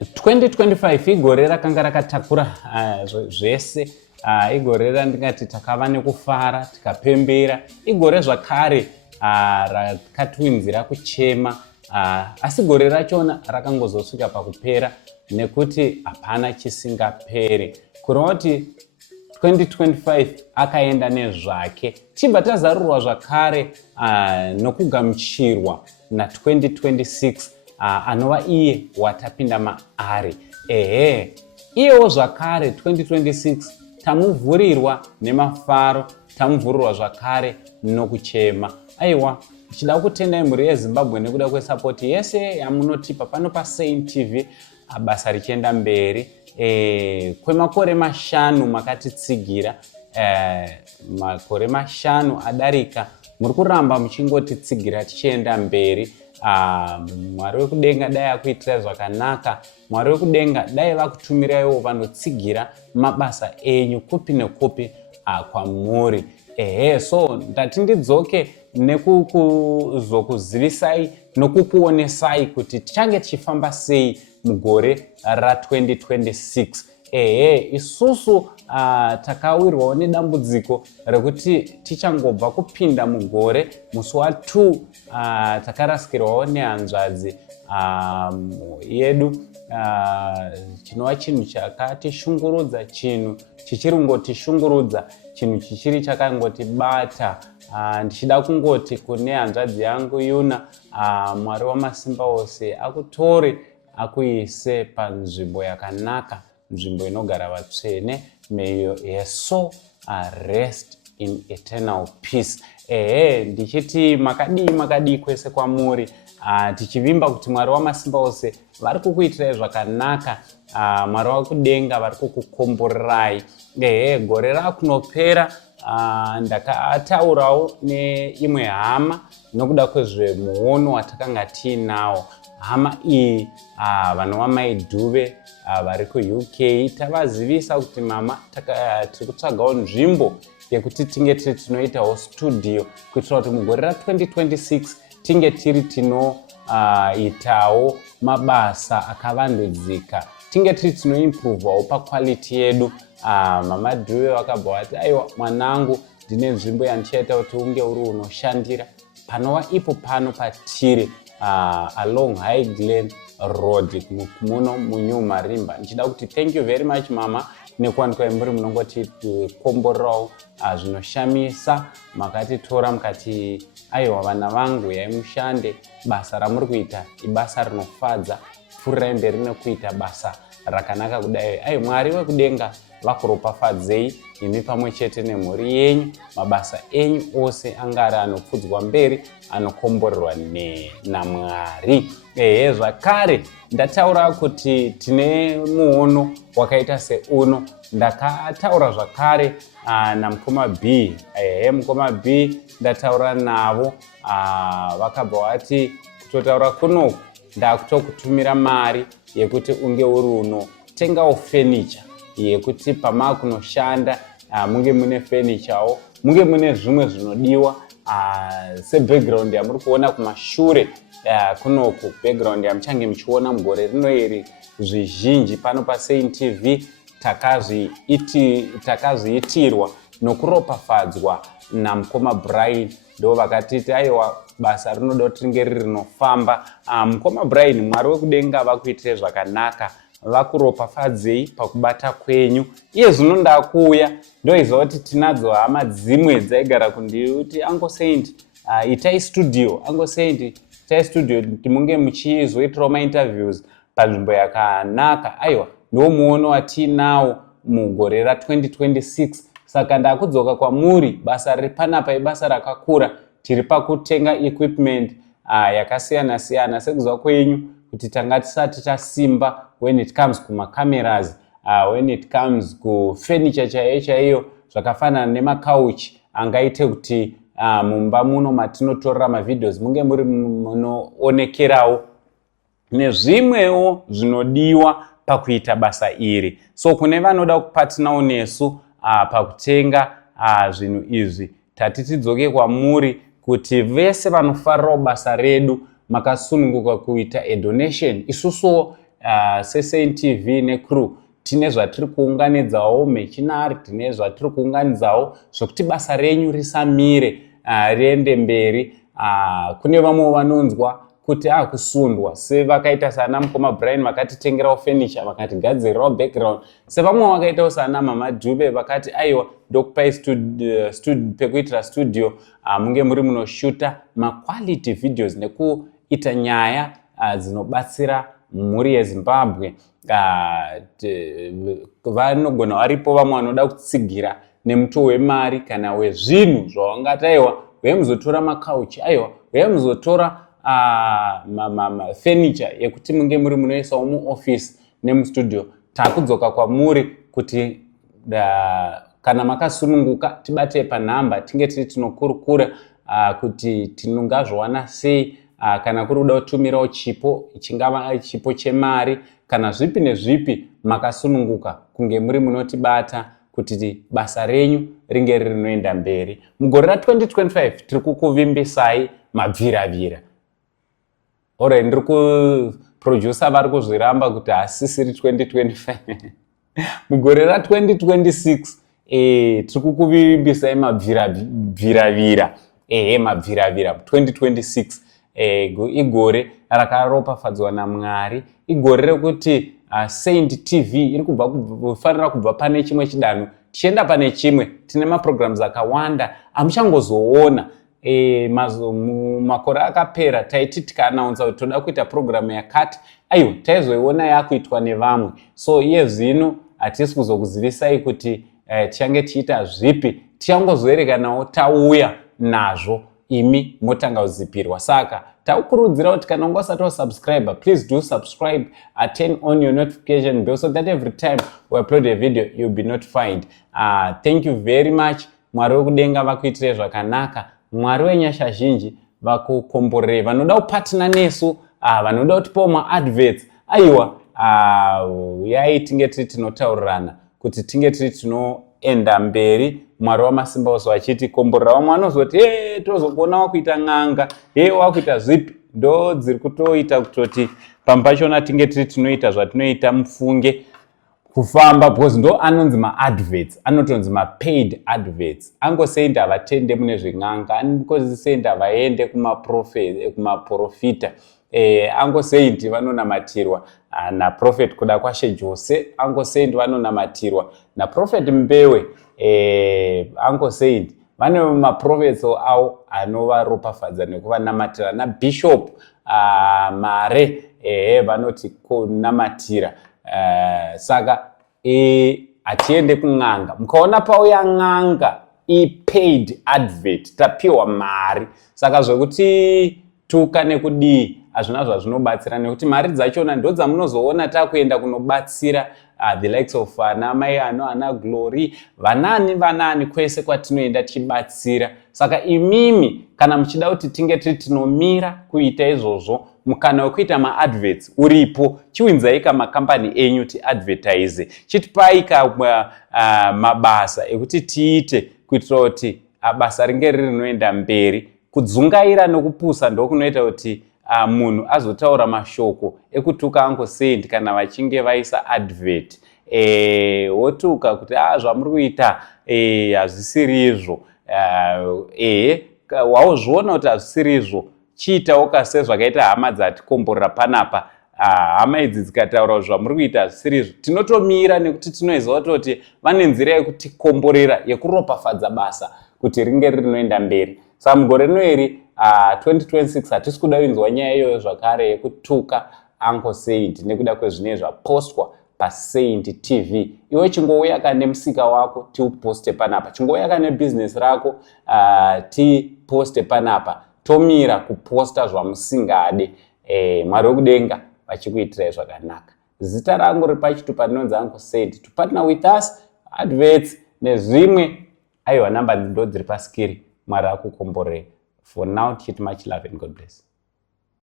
2025 igore rakanga rakatakura zvese, igore randingati takava nekufara tikapembera, igore zvakare rakatiwinzira kuchema, asi gore rachona rakangozosvika pakupera nekuti hapana chisingaperi. Kureva kuti 2025 akaenda nezvake, tibva tazarurwa zvakare nokugamuchirwa na2026 anova iye watapinda maari. Iyewo zvakare 2026 tamuvhurirwa nemafaro, tamuvhurirwa zvakare nokuchema. Aiwa, tichida kutendai mhuri yeZimbabwe nekuda kwesapoti yese yamunotipa pano paSaint TV, basa richienda mberi. Kwemakore 5 makatitsigira, makore 5 adarika muri kuramba muchingotitsigira tichienda mberi. Mwari wekudenga dai akuitirai zvakanaka, Mwari wekudenga dai vakutumirawo vanotsigira mabasa enyu kupi nekupi kwamuri. So ndati ndidzoke nekuzokuzivisai nokukuonesai kuti tichange tichifamba sei mugore ra2026. Isusu takawirwawo nedambudziko rekuti tichangobva kupinda mugore musi wa2 takarasikirwawo nehanzvadzi yedu, chinova chinhu chakatishungurudza, chinhu chichirungotishungurudza, chinhu chichiri chakangotibata. Ndichida kungoti kune hanzvadzi yangu Yuna, Mwari wamasimba ose akutore akuise panzvimbo yakanaka, nzvimbo inogara vatsvene. May your soul rest in eternal peace. Ndichiti makadii kwese kwamuri, tichivimba kuti Mwari wamasimba ose vari kukuitirai zvakanaka, Mwari wakudenga vari kukukomborai. Gore rakunopera, ndakataurawo neimwe hama nokuda kwezvemuono watakanga tiinawo. Hama iyi vanova maidhuve vari kuUK, tavazivisa kuti mama tiri kutsvagawo nzvimbo yekuti tinge tiri tinoitawo studio kuitira kuti mugore ra2026 tinge tiri tinoitawo mabasa akavandudzika, tinge tiri tinoimprovawo paquality yedu. Mama dhuve vakabva vati aiwa mwanangu, ndine nzvimbo yandichaita kuti unge uri unoshandira panova ipo pano patiri along High Glen Road muno muNew Marimba. Ndichida kuti thank you very much mama nekuwanikwa muri munongoti komborawo zvinoshamisa. Makatitora mukati aiwa vana vangu yaimushande, basa ramuri kuita ibasa rinofadza, pfurirai mberi nekuita basa rakanaka kudai. Mwari wekudenga vakuropafadzei imi pamwe chete nemhuri yenyu, mabasa enyu ose angari anopfudzwa mberi, anokomborerwa naMwari. Zvakare ndataura kuti tine muono wakaita seuno. Ndakataura zvakare namukoma B. Mukoma B ndataura navo, vakabva vati kutotaura kunoku ndakutokutumira mari yekuti unge uri unotengawo furniture yekuti pamakunoshanda munge mune furniture, munge mune zvimwe zvinodiwa sebackground yamuri kuona kumashure kunoku, background yamuchange muchiona mugore rino iri zvizhinji pano paSaint TV takazviitirwa nokuropafadzwa namukoma Brian. Ndo vakatiti aiwa basa rinoda kuti ringe riri rinofamba. Mukoma Brian, Mwari wekudenga vakuitire zvakanaka, vakuropafadzei pakubata kwenyu. Iye zvino ndakuuya ndoiziva kuti tinadzo hama dzimwe dzaigara kundiuti Uncle Saint itai studio, Uncle Saint itai studio munge muchizoitirawo mainterviews panzvimbo yakanaka. Aiwa, ndiwo muono watinawo mugore ra2026. Saka ndakudzoka kwamuri, basa riri panapa ibasa rakakura. Tiri pakutenga equipment yakasiyana siyana sekuziva kwenyu kuti tanga tisati tasimba when it comes kumacameras, when it comes kufurniture chaiyo zvakafanana nemakauchi angaite kuti mumba muno matinotorera mavidheos munge muri munoonekerawo nezvimwewo zvinodiwa pakuita basa iri. So kune vanoda kupatinawo nesu pakutenga zvinhu izvi, tati tidzoke kwamuri kuti vese vanofarirawo basa redu makasununguka kuita donation. Isusuwo seSaint TV necrew tine zvatiri kuunganidzawo mechinari, tine zvatiri kuunganidzawo zvokuti basa renyu risamire riende mberi. Kune vamwe vanonzwa kuti kusundwa sevakaita sana mukoma Brian vakatitengerawo furniture vakatigadzirirawo background, sevamwe vakaitawo sana mama Dube vakati aiwa ndokupai pekuitira studio munge muri munoshuta quality videos nekuita nyaya dzinobatsira mhuri yeZimbabwe. Vanogona varipo vamwe vanoda kutsigira nemuto wemari kana wezvinhu zvawangati aiwa uye muzotora makauchi, aiwa uye muzotora furniture yekuti munge muri munoisawo muoffice nemustudio. Takudzoka kwamuri kuti kana makasununguka tibate panhamba tinge tiri tinokurukura kuti tinongazvowana sei, kana kuri kuda kutumirawo chipo, chingava chipo chemari kana zvipi nezvipi, makasununguka kunge muri munotibata kuti basa renyu ringe rinoenda mberi. Mugore ra2025 tiri kukuvimbisai mabviravira. Ore ndiri kuproducer vari kuzviramba kuti hasisiri 2025. Mugore ra2026 tiri kukuvimbisai mabviravira. Mabviravira 2026 igore rakaropafadzwa naMwari, igore rekuti Saint TV iri kufanira kubva pane chimwe chidanho tichienda pane chimwe. Tine maprograms akawanda amuchangozoona. Makore akapera taiti tikaanaunza kuti toda kuita program yakati, aiwa taizoiona yakuitwa nevamwe. So iye zvino hatisi kuzokuzivisai kuti tichange tiita zvipi, tichangozoerekanawo tauya nazvo imi motanga kuzipirwa. Saka takukurudzira kuti kana unga usati wasubscribe, please do subscribe, turn on your notification bell so that every time we upload a video you'll be notified. Thank you very much. Mwari wekudenga vakuitire zvakanaka. Mwari wenyasha zhinji vakukomborere. Vanoda kupartner nesu, vanoda kutipawo maadverts, aiwa yai tinge tiri tinotaurirana kuti tinge tiri tinoenda mberi. Mwari wamasimba ose vachiti komborera. Vamwe vanozoti tozokuona wakuita n'anga, wakuita zvipi. Ndo dziri kutoita kutoti pamwe pachona tinge tiri tinoita zvatinoita mufunge kufamba, because ndo anonzi maadverts, anotonzi mapaid adverts. Angosei havatende mune zven'anga, angosei havaende kumaprofita, angosei vanonamatirwa naprofet kuda kwashe Jose, angosei vanonamatirwa naprofet Mbewe, angosei vane maprofets avo anovaropafadza nekuvanamatira, naBishop Mare vanoti kunamatira. Saka hatiende kun'anga. Mukaona pauya n'anga paid advert, tapiwa mari. Saka zvekuti tuka nekudii hazvina zvazvinobatsira, nekuti mari dzachona ndo dzamunozoona takuenda kunobatsira the likes of Mai Ana Glory, vanani kwese kwatinoenda tichibatsira. Saka imimi kana muchida kuti tinge tiri tinomira kuita izvozvo, mukana wekuita maadverts uripo. Chiwinzai makambani enyu tiadvertise, chitipai mabasa ekuti tiite kuitira kuti basa ringe riri rinoenda mberi. Kudzungaira nokupusa ndokunoita kuti munhu azotaura mashoko ekutuka angosei kana vachinge vaisa advert. Wotuka kuti zvamuri kuita hazvisiri izvo. Waozviona kuti hazvisiri izvo, chiitawo sezvakaita hama dzatikomborera panapa. Hama idzi dzikataura zvamuri kuita hazvisiri izvo, tinotomira nekuti tinoziva kuti vane nzira yekutikomborera, yekuropafadza basa kuti ringe rinoenda mberi. Saka mugore rinoiri 2026 hatisi kuda kunzwa nyaya iyoyo zvakare yekutuka Uncle Saint nekuda kwezvinenge zvapostwa paSaint TV. Iwe chingouya kana nemusika wako tiuposte panapa, chingouya kana nebusiness rako tiposte panapa, tomira kuposta zvamusingade. Mwari wekudenga vachikuitirai zvakanaka. Zita rangu riri pachitupa rinonzi Uncle Saint. To partner with us, adverts nezvimwe, aiwa namba ndo dziri paskiri. Mwari akukomborere. For now, much love and God bless.